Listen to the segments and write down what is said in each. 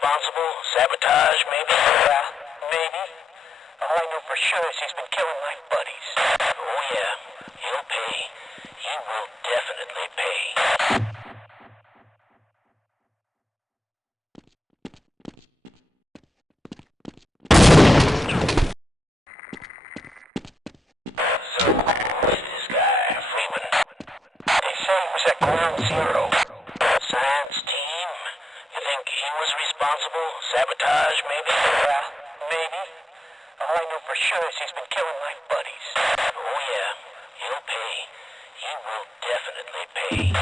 Responsible? Sabotage, maybe? Well, maybe. sure as he's been killing my buddies. Oh yeah, he'll pay. He will definitely pay. So, who is this guy, Freeman? They say he was at Ground Zero. Science team? You think he was responsible? Sabotage, maybe? Well, maybe. All I know for sure is he's been killing my buddies. Oh yeah, he'll pay. He will definitely pay.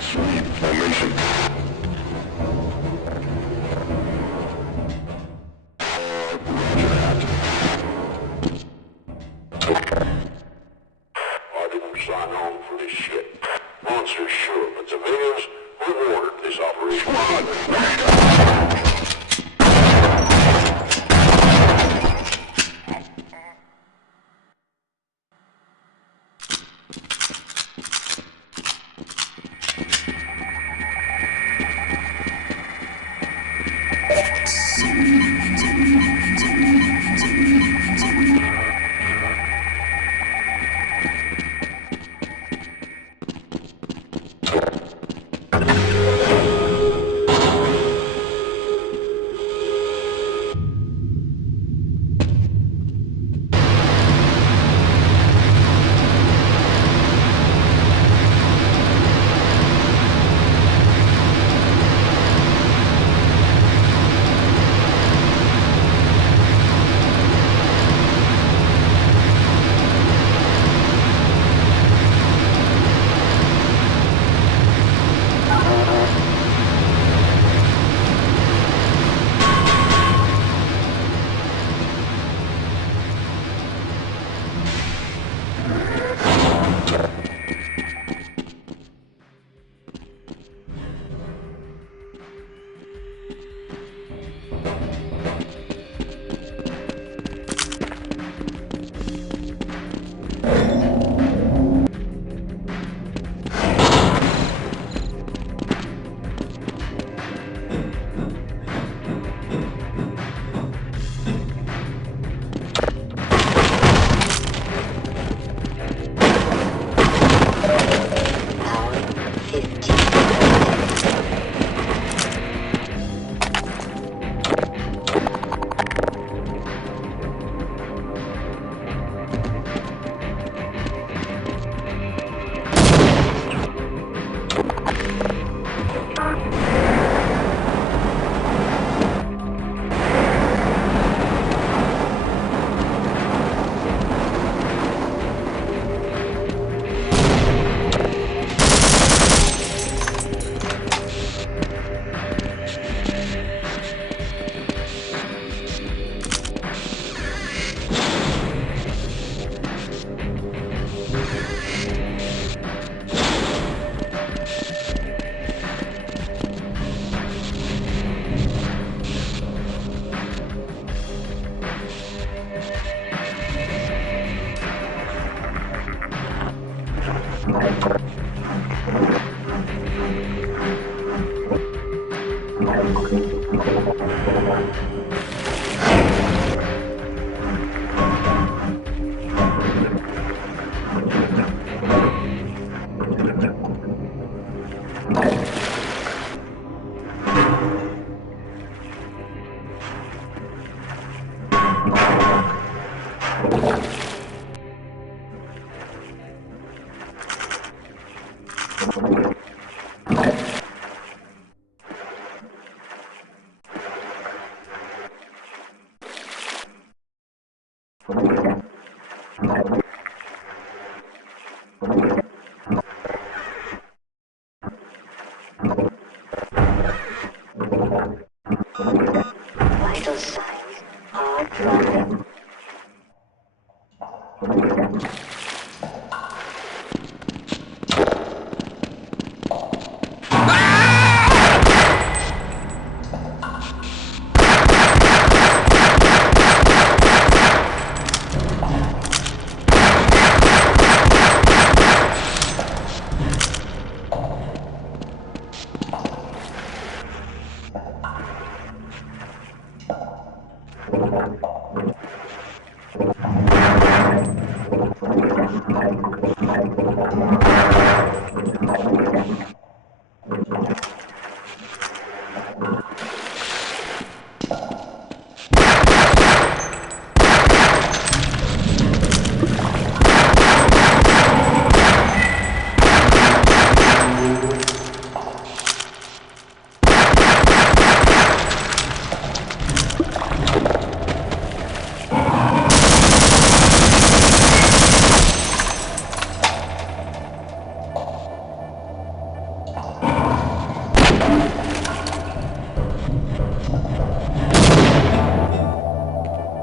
Sweep formation. I didn't sign on for this shit. Monsters sure, but civilians rewarded this operation. Vital signs are dropping.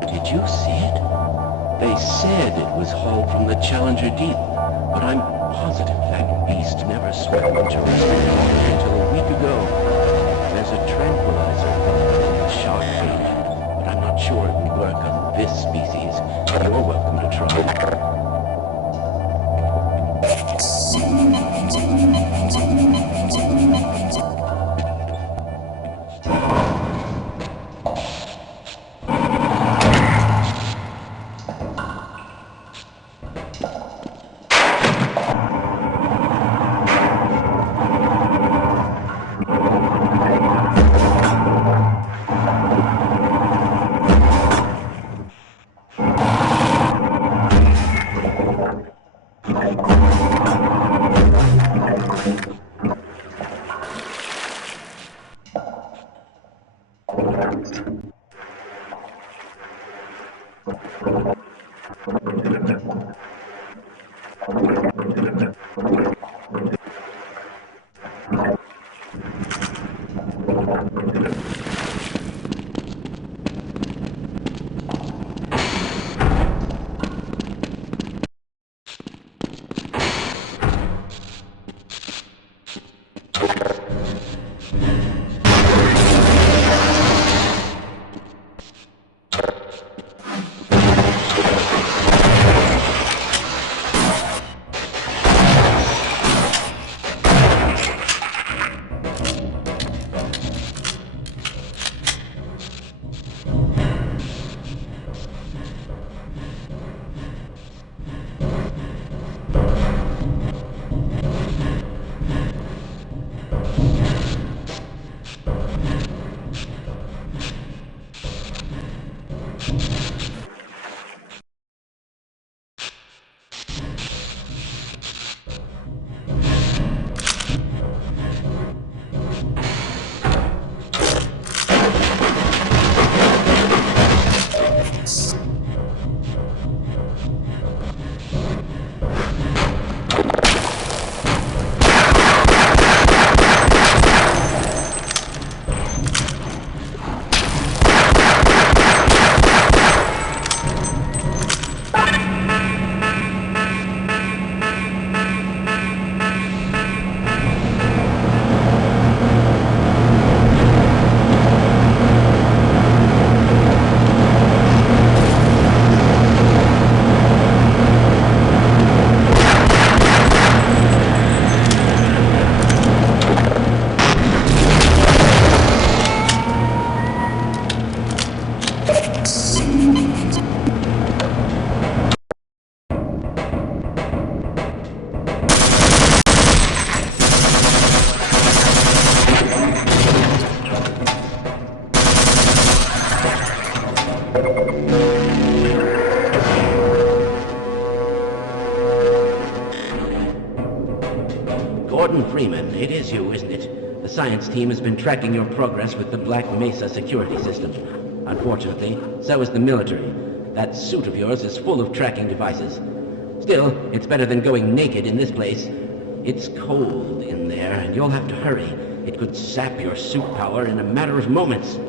Did you see it? They said it was hauled from the Challenger Deep, but I'm positive that beast never swam in terrestrial water until a week ago. There's a tranquilizer in the shark cage, but I'm not sure it will work on this species. You're welcome to try. Gordon Freeman, it is you, isn't it? The science team has been tracking your progress with the Black Mesa security system. Unfortunately, so is the military. That suit of yours is full of tracking devices. Still, it's better than going naked in this place. It's cold in there, and you'll have to hurry. It could sap your suit power in a matter of moments.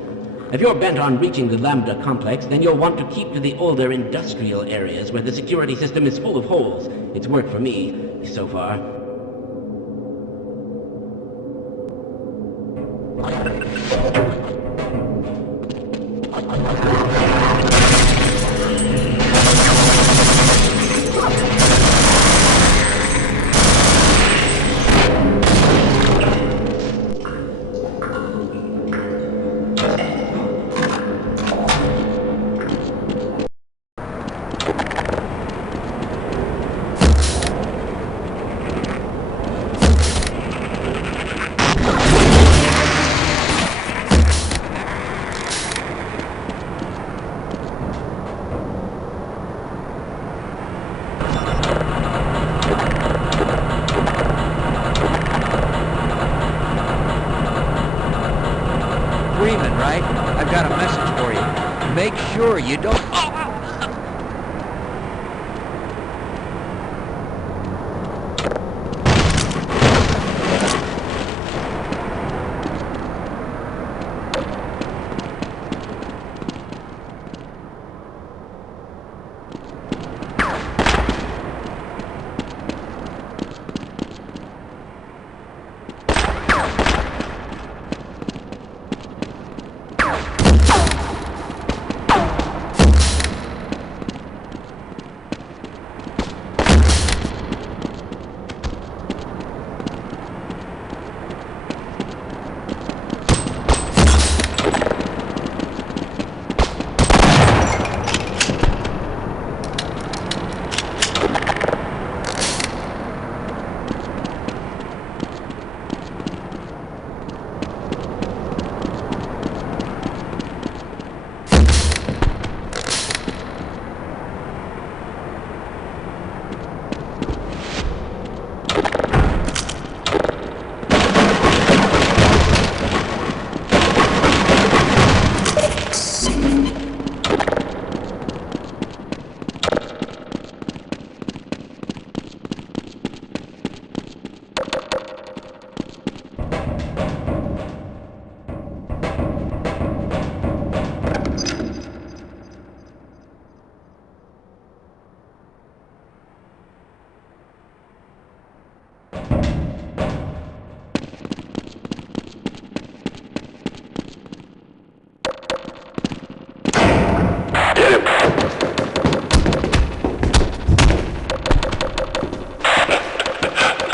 If you're bent on reaching the Lambda complex, then you'll want to keep to the older industrial areas where the security system is full of holes. It's worked for me, so far. Freeman, right? I've got a message for you. Make sure you don't...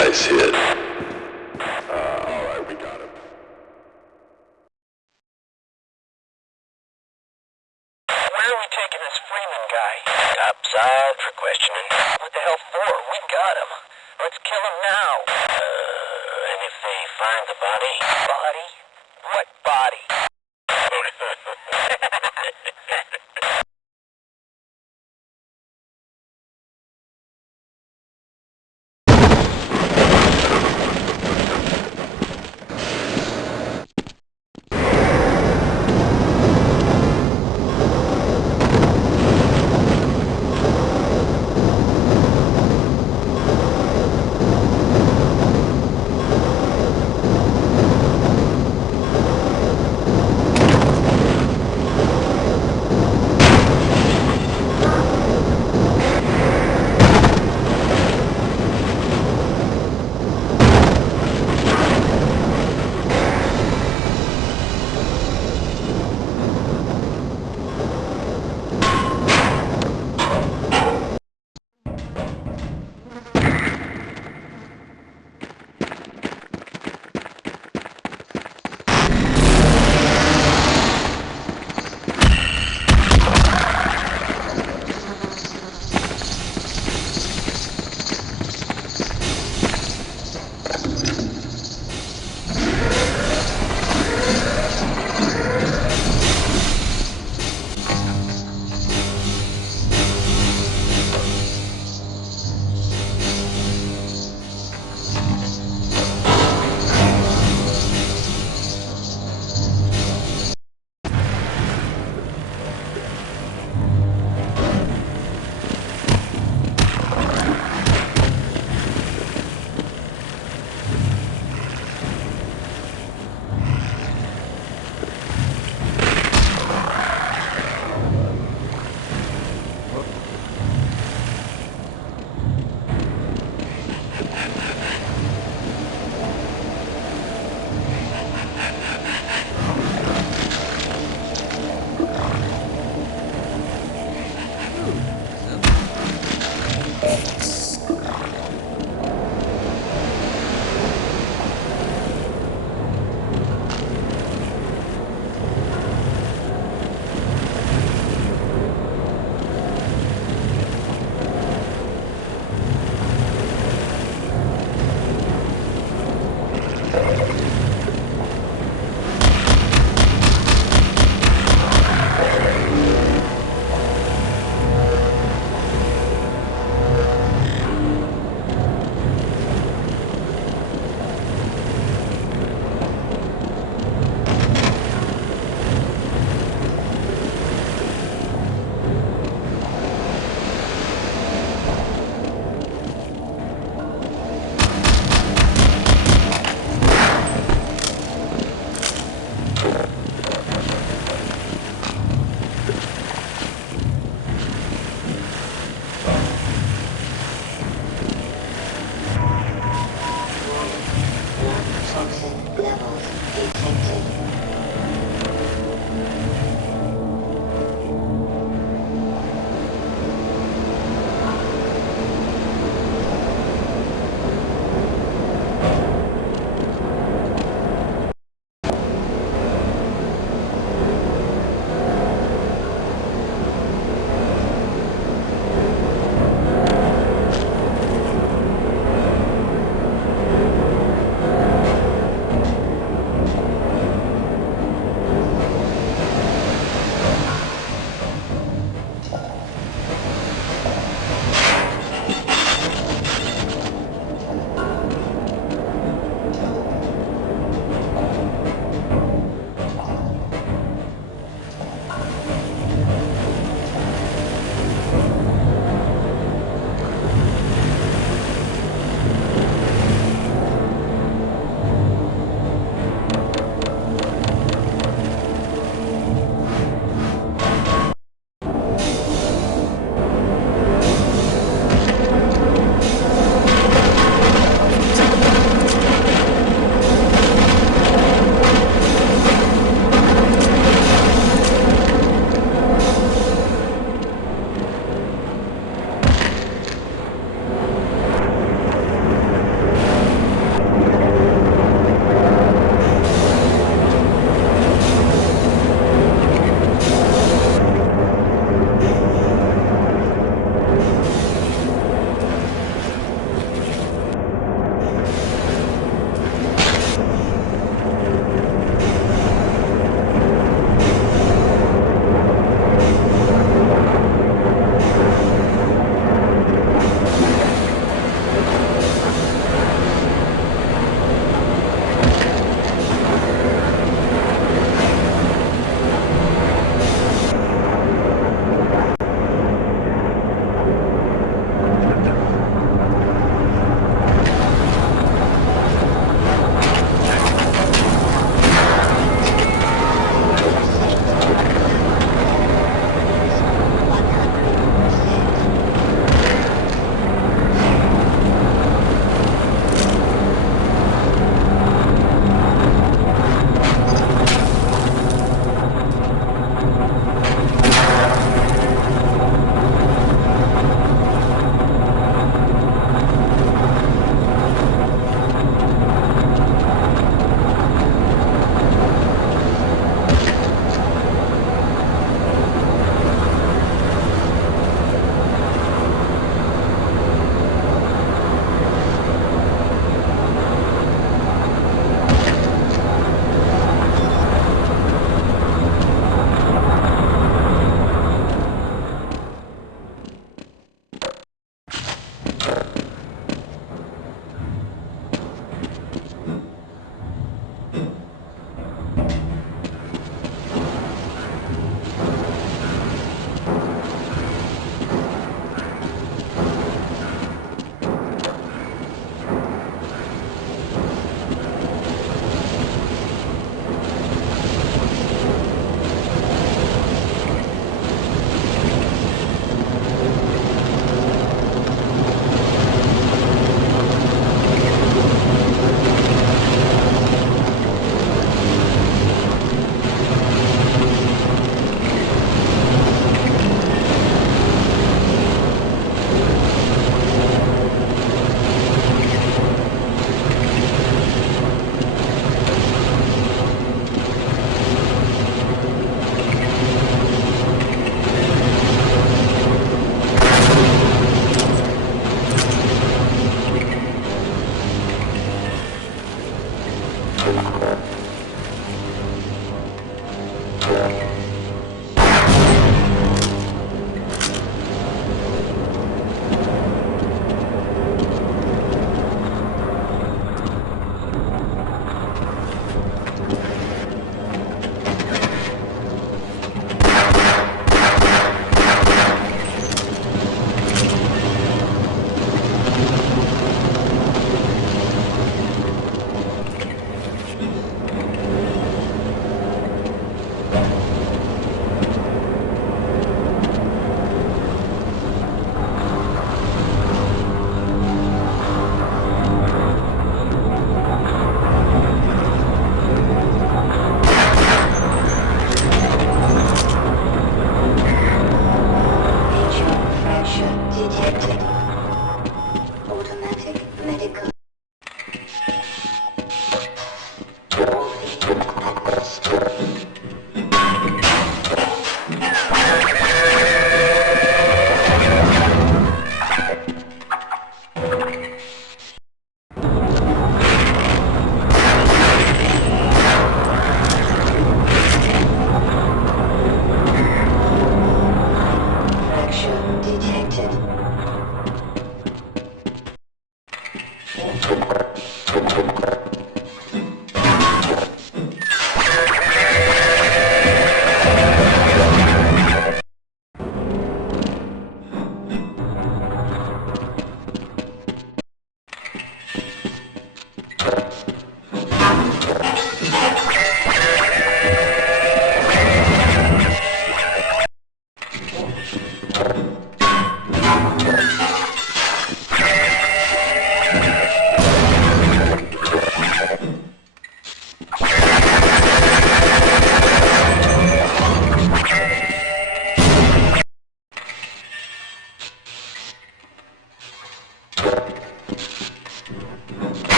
I see it. All right, we got him. Where are we taking this Freeman guy? Topside for questioning. What the hell for? We got him. Let's kill him now. And if they find the body? Body? What body?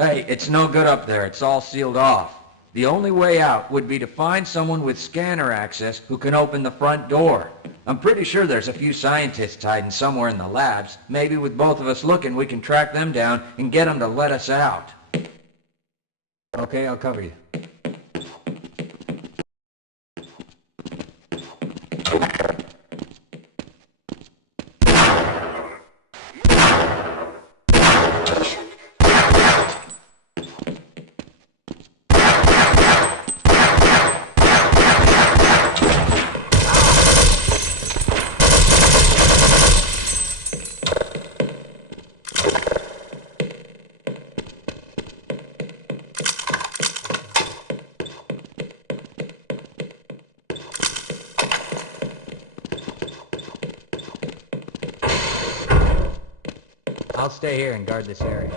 Hey, it's no good up there. It's all sealed off. The only way out would be to find someone with scanner access who can open the front door. I'm pretty sure there's a few scientists hiding somewhere in the labs. Maybe with both of us looking, we can track them down and get them to let us out. Okay, I'll cover you. I'll stay here and guard this area.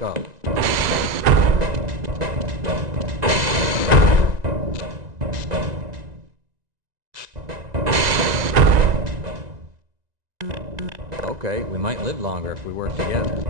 go. Okay, we might live longer if we work together.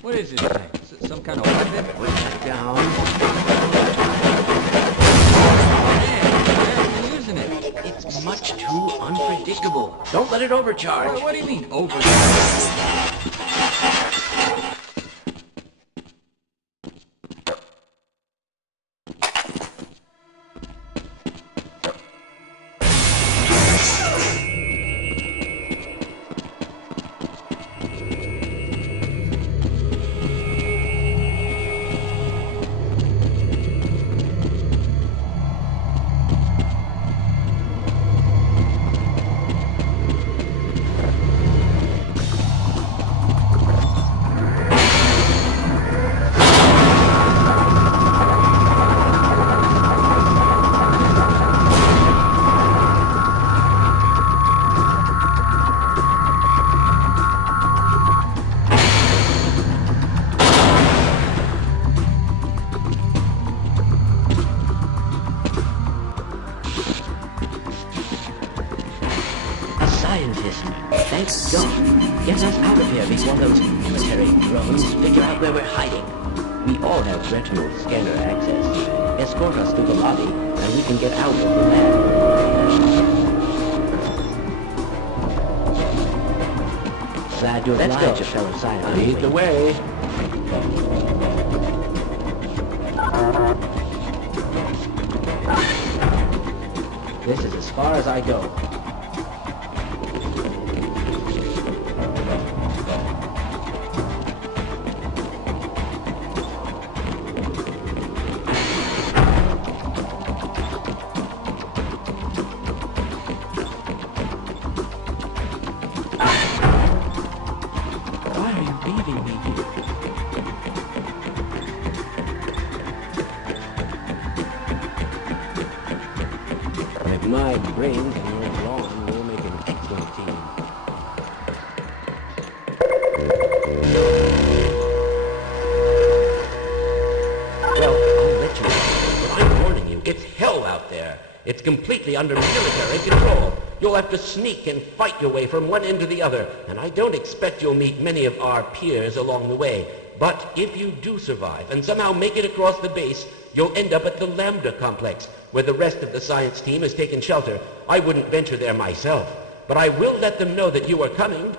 What is this thing? Is it some kind of weapon? Put that down. Man, you're using it. It's much too unpredictable. Don't let it overcharge. What do you mean, overcharge? Scientist, thank God. Get us out of here before those military drones figure out where we're hiding. We all have retinal scanner access. Escort us to the lobby, and we can get out of the lab. Glad to oblige, fellow scientist. Lead the way. This is as far as I go. My brains and your lawn will make an excellent team. Well, I'll let you know, but I'm warning you, it's hell out there. It's completely under military control. You'll have to sneak and fight your way from one end to the other, and I don't expect you'll meet many of our peers along the way. But if you do survive and somehow make it across the base, you'll end up at the Lambda complex, where the rest of the science team has taken shelter. I wouldn't venture there myself, but I will let them know that you are coming.